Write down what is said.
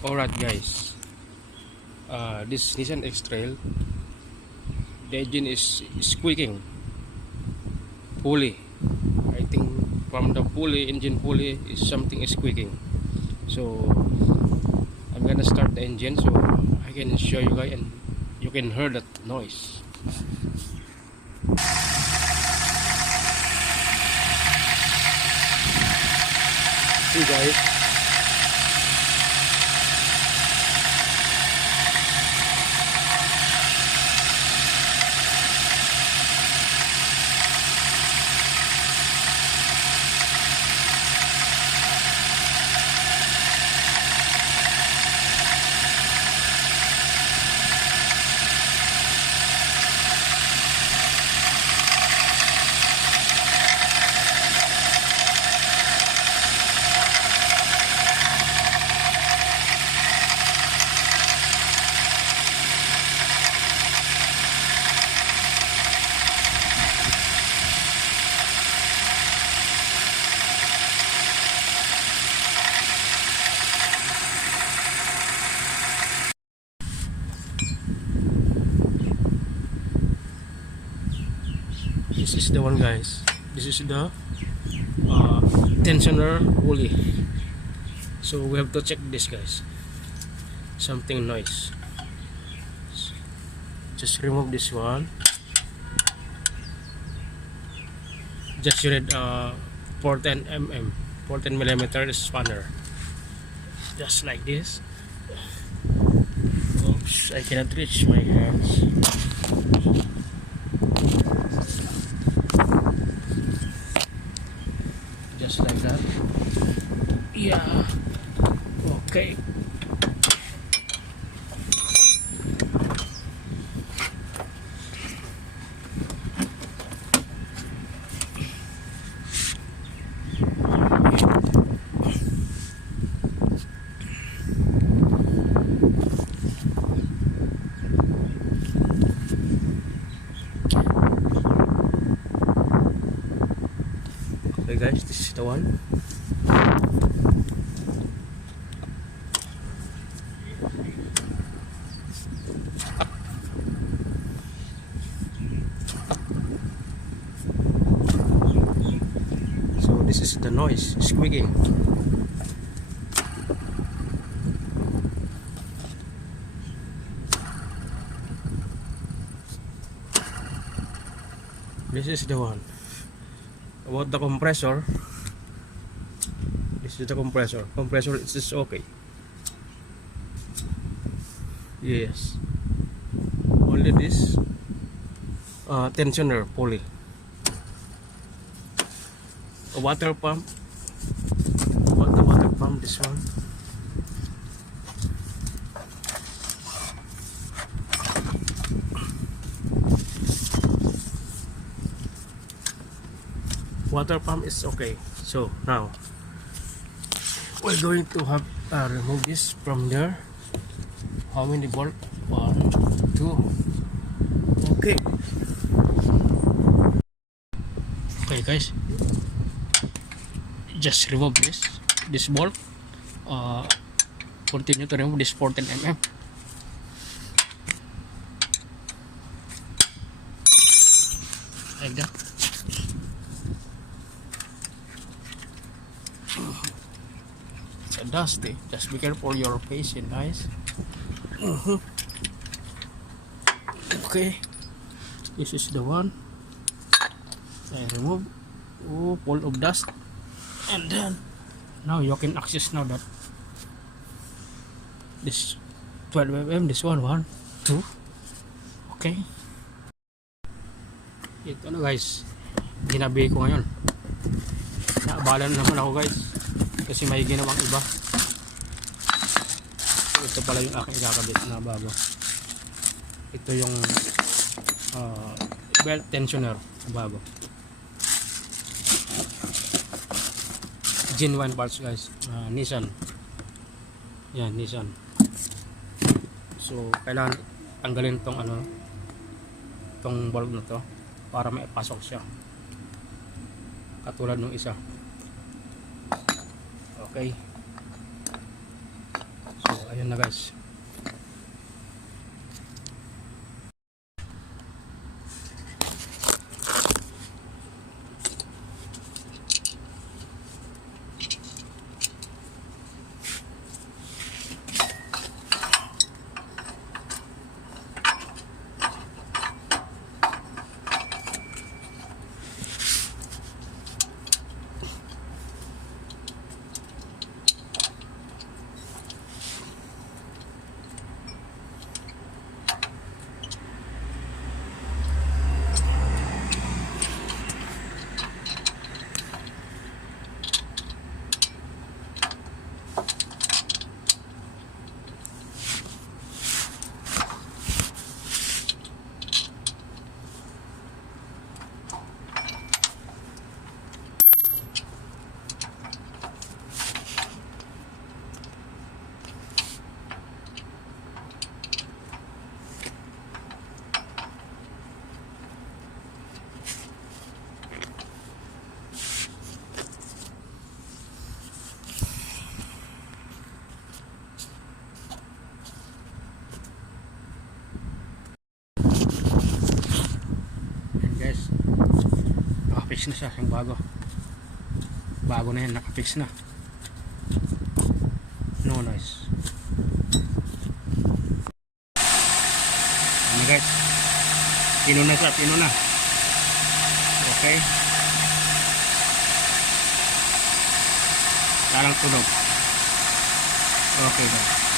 Alright guys, this Nissan X-Trail, the engine is squeaking pulley. I think from the pulley, engine pulley is something is squeaking. So I'm gonna start the engine so I can show you guys and you can hear that noise. See guys. This is the one guys. This is the tensioner pulley. So we have to check this guys. Something noise. Just remove this one. Just read 410 mm, 410 millimeter spanner. Just like this. Oops, I cannot reach my hands. Just like that. Yeah. Okay. Okay guys, this is the one. So this is the noise, squeaking. This is the one. About the compressor, this is the compressor. Compressor is okay. Yes. Only this tensioner pulley. A water pump. What the water pump? This one. Water pump is okay. So now we're going to have remove this from there. How many bolt? 1, 2. Okay. Okay guys, just remove this bolt. Continue to remove this 14 mm. Like that. It's dusty. Just be careful your face and eyes. Okay, this is the one. I remove full of dust, and then now you can access now that this 12 mm, this one 1, 2. Okay, ito na guys, ginabi ko ngayon. Naabala na naman ako guys kasi may ginawang iba. So, ito pala yung aking ikakabit na bago. Ito yung belt tensioner na bago. Genuine parts guys. Nissan. Yan, Nissan. So kailangan tanggalin tong tong bulb na to para may pasok siya. Katulad ng isa. Okay. So ayun na guys. Guys, nakafix na siya, yung bago na yan, nakafix na. No noise. Ano guys, pino na siya, pino na. Okay, parang tunog. Okay guys.